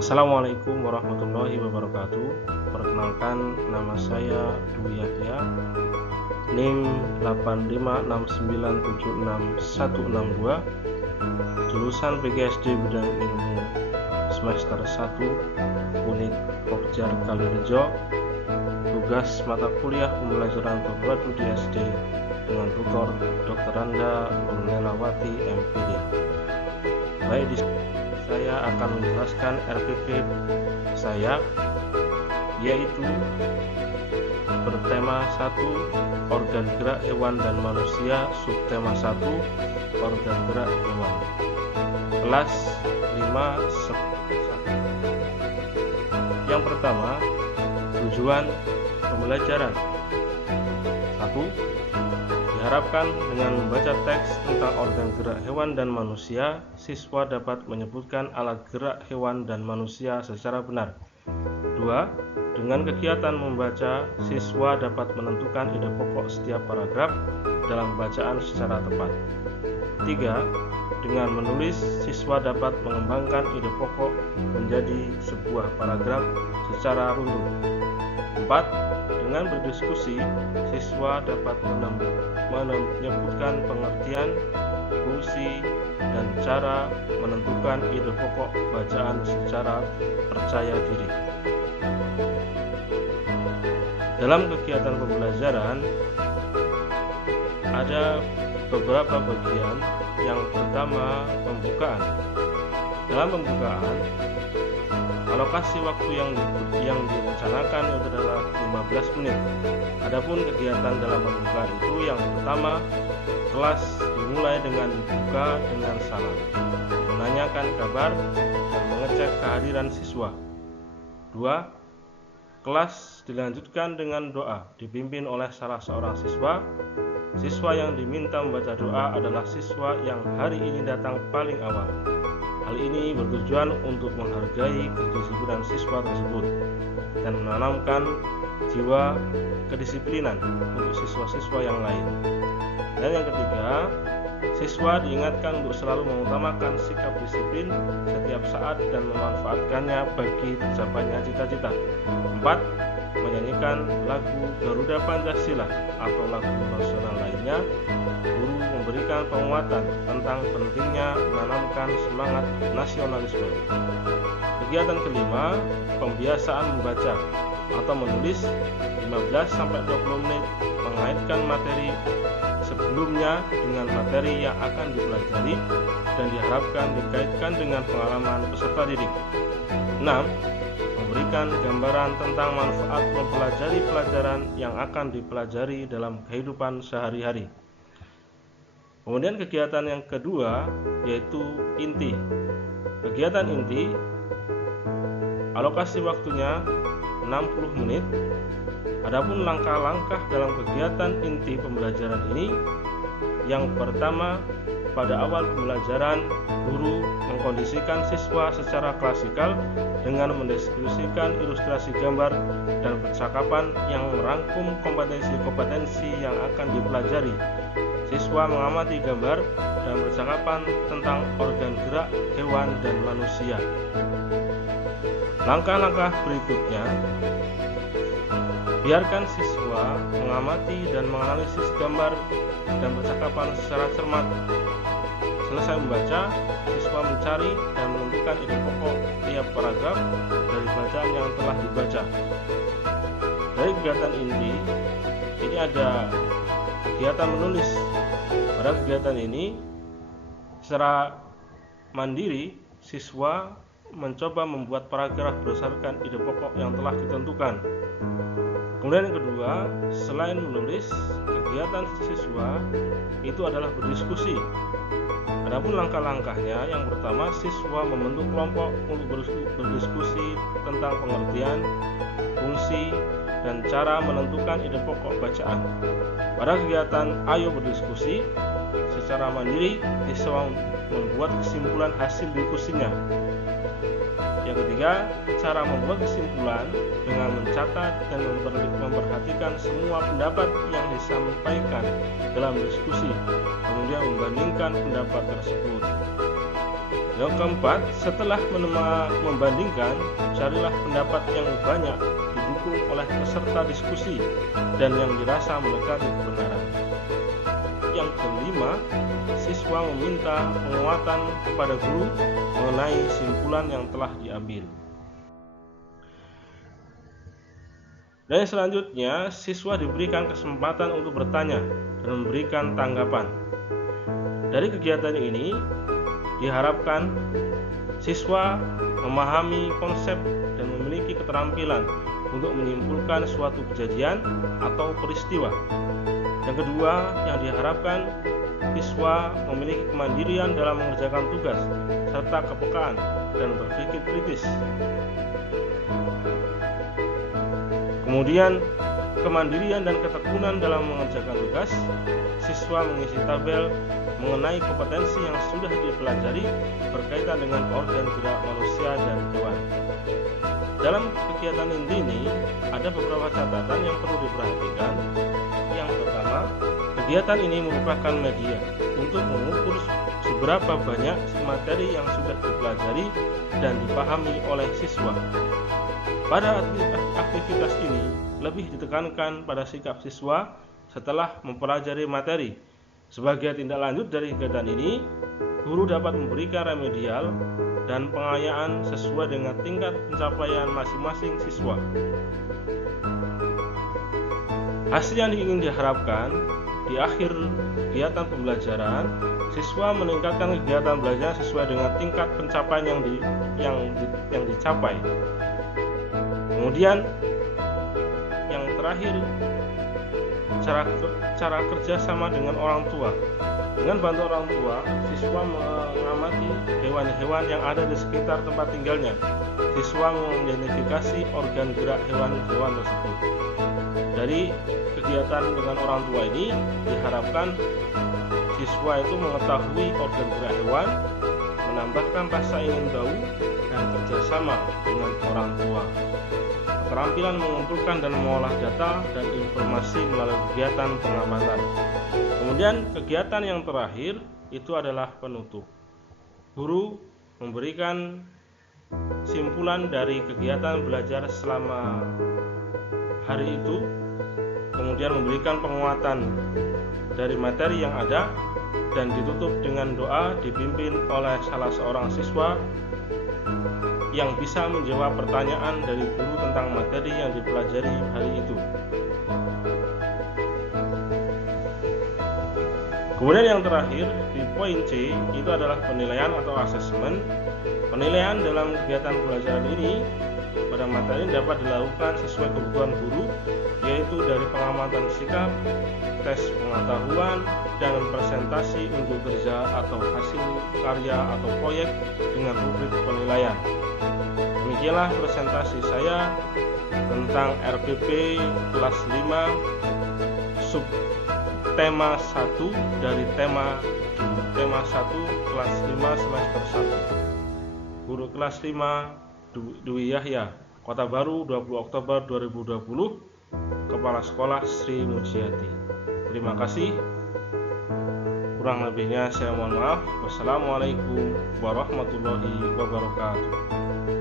Assalamualaikum warahmatullahi wabarakatuh. Perkenalkan, nama saya Dwi Yahya, NIM 856976162, jurusan PGSD bidang ilmu semester 1, unit Pokjar Kalirejo. Tugas mata kuliah pembelajaran terpadu di SD dengan tutor Dr. Randa Nurlelawati MPD. Baik, di saya akan menjelaskan RPP saya, yaitu bertema 1 organ gerak hewan dan manusia, subtema 1 organ gerak hewan, kelas 5 Yang pertama, tujuan pembelajaran. 1. Diharapkan dengan membaca teks tentang organ gerak hewan dan manusia, siswa dapat menyebutkan alat gerak hewan dan manusia secara benar. 2. Dengan kegiatan membaca, siswa dapat menentukan ide pokok setiap paragraf dalam bacaan secara tepat. 3. Dengan menulis, siswa dapat mengembangkan ide pokok menjadi sebuah paragraf secara runtuh. 4. Dengan berdiskusi, siswa dapat menyebutkan pengertian, fungsi, dan cara menentukan ide pokok bacaan secara percaya diri. Dalam kegiatan pembelajaran, ada beberapa bagian. Yang pertama, pembukaan. Dalam pembukaan, alokasi waktu yang direncanakan adalah 15 menit. Adapun kegiatan dalam pembukaan itu, yang pertama, kelas dimulai dengan dibuka dengan salam, menanyakan kabar, dan mengecek kehadiran siswa. 2. Kelas dilanjutkan dengan doa, dipimpin oleh salah seorang siswa. Siswa yang diminta membaca doa adalah siswa yang hari ini datang paling awal. Hal ini bertujuan untuk menghargai kedisiplinan siswa tersebut dan menanamkan jiwa kedisiplinan untuk siswa-siswa yang lain. Dan yang ketiga, siswa diingatkan untuk selalu mengutamakan sikap disiplin setiap saat dan memanfaatkannya bagi tercapainya cita-cita. 4. Menyanyikan lagu Garuda Pancasila atau lagu nasional lainnya. Guru memberikan penguatan tentang pentingnya menanamkan semangat nasionalisme. Kegiatan kelima, pembiasaan membaca atau menulis 15-20 menit, mengaitkan materi sebelumnya dengan materi yang akan dipelajari dan diharapkan dikaitkan dengan pengalaman peserta didik. 6. Memberikan gambaran tentang manfaat mempelajari pelajaran yang akan dipelajari dalam kehidupan sehari-hari. Kemudian kegiatan yang kedua, yaitu inti. Kegiatan inti, alokasi waktunya 60 menit. Adapun langkah-langkah dalam kegiatan inti pembelajaran ini, yang pertama, pada awal pembelajaran, guru mengkondisikan siswa secara klasikal dengan mendiskusikan ilustrasi gambar dan percakapan yang merangkum kompetensi-kompetensi yang akan dipelajari. Siswa mengamati gambar dan percakapan tentang organ gerak hewan dan manusia. Langkah-langkah berikutnya, biarkan siswa mengamati dan menganalisis gambar dan percakapan secara cermat. Selesai membaca, siswa mencari dan menentukan ide pokok tiap paragraf dari bacaan yang telah dibaca. Dari kegiatan inti, ini ada kegiatan menulis. Pada kegiatan ini, secara mandiri, siswa mencoba membuat paragraf berdasarkan ide pokok yang telah ditentukan. Kemudian yang kedua, selain menulis, kegiatan siswa itu adalah berdiskusi. Adapun langkah-langkahnya, yang pertama, siswa membentuk kelompok untuk berdiskusi tentang pengertian, fungsi, dan cara menentukan ide pokok bacaan. Pada kegiatan ayo berdiskusi, secara mandiri siswa membuat kesimpulan hasil diskusinya. Yang ketiga, cara membuat kesimpulan dengan mencatat dan memperhatikan semua pendapat yang disampaikan dalam diskusi, kemudian membandingkan pendapat tersebut. Yang keempat, setelah membandingkan, carilah pendapat yang banyak didukung oleh peserta diskusi dan yang dirasa mendekati kebenaran. Yang kelima, siswa meminta penguatan kepada guru mengenai simpulan yang telah diambil. Dan selanjutnya, siswa diberikan kesempatan untuk bertanya dan memberikan tanggapan. Dari kegiatan ini, diharapkan siswa memahami konsep dan memiliki keterampilan untuk menyimpulkan suatu kejadian atau peristiwa. Yang kedua, yang diharapkan siswa memiliki kemandirian dalam mengerjakan tugas serta kepekaan dan berpikir kritis. Kemudian, kemandirian dan ketekunan dalam mengerjakan tugas, siswa mengisi tabel mengenai kompetensi yang sudah dipelajari berkaitan dengan organ gerak manusia dan hewan. Dalam kegiatan ini ada beberapa catatan yang perlu diperhatikan. Yang pertama, kegiatan ini merupakan media untuk mengukur seberapa banyak materi yang sudah dipelajari dan dipahami oleh siswa. Pada aktivitas ini lebih ditekankan pada sikap siswa setelah mempelajari materi. Sebagai tindak lanjut dari kegiatan ini, guru dapat memberikan remedial dan pengayaan sesuai dengan tingkat pencapaian masing-masing siswa. Hasil yang ingin diharapkan di akhir kegiatan pembelajaran, siswa meningkatkan kegiatan belajar sesuai dengan tingkat pencapaian yang dicapai. Kemudian yang terakhir, cara kerja sama dengan orang tua. Dengan bantu orang tua, siswa mengamati hewan-hewan yang ada di sekitar tempat tinggalnya. Siswa mengidentifikasi organ gerak hewan-hewan tersebut. Dari kegiatan dengan orang tua ini diharapkan siswa itu mengetahui organ gerak hewan, menambahkan rasa ingin tahu dan kerjasama dengan orang tua. Keterampilan mengumpulkan dan mengolah data dan informasi melalui kegiatan pengamatan. Kemudian kegiatan yang terakhir itu adalah penutup. Guru memberikan simpulan dari kegiatan belajar selama hari itu, kemudian memberikan penguatan dari materi yang ada, dan ditutup dengan doa dipimpin oleh salah seorang siswa yang bisa menjawab pertanyaan dari guru tentang materi yang dipelajari hari itu. Kemudian yang terakhir di poin C itu adalah penilaian atau asesmen. Penilaian dalam kegiatan pembelajaran ini pada materi dapat dilakukan sesuai kebutuhan guru, yaitu dari pengamatan sikap, tes pengetahuan, dan presentasi unjuk kerja atau hasil karya atau proyek dengan rubrik penilaian. Demikianlah presentasi saya tentang RPP kelas 5 sub tema 1 dari tema 1 kelas 5 semester 1. Guru kelas 5 Dwi Yahya, Kota Baru, 20 Oktober 2020, Kepala Sekolah Sri Mujiati. Terima kasih. Kurang lebihnya saya mohon maaf. Wassalamualaikum warahmatullahi wabarakatuh.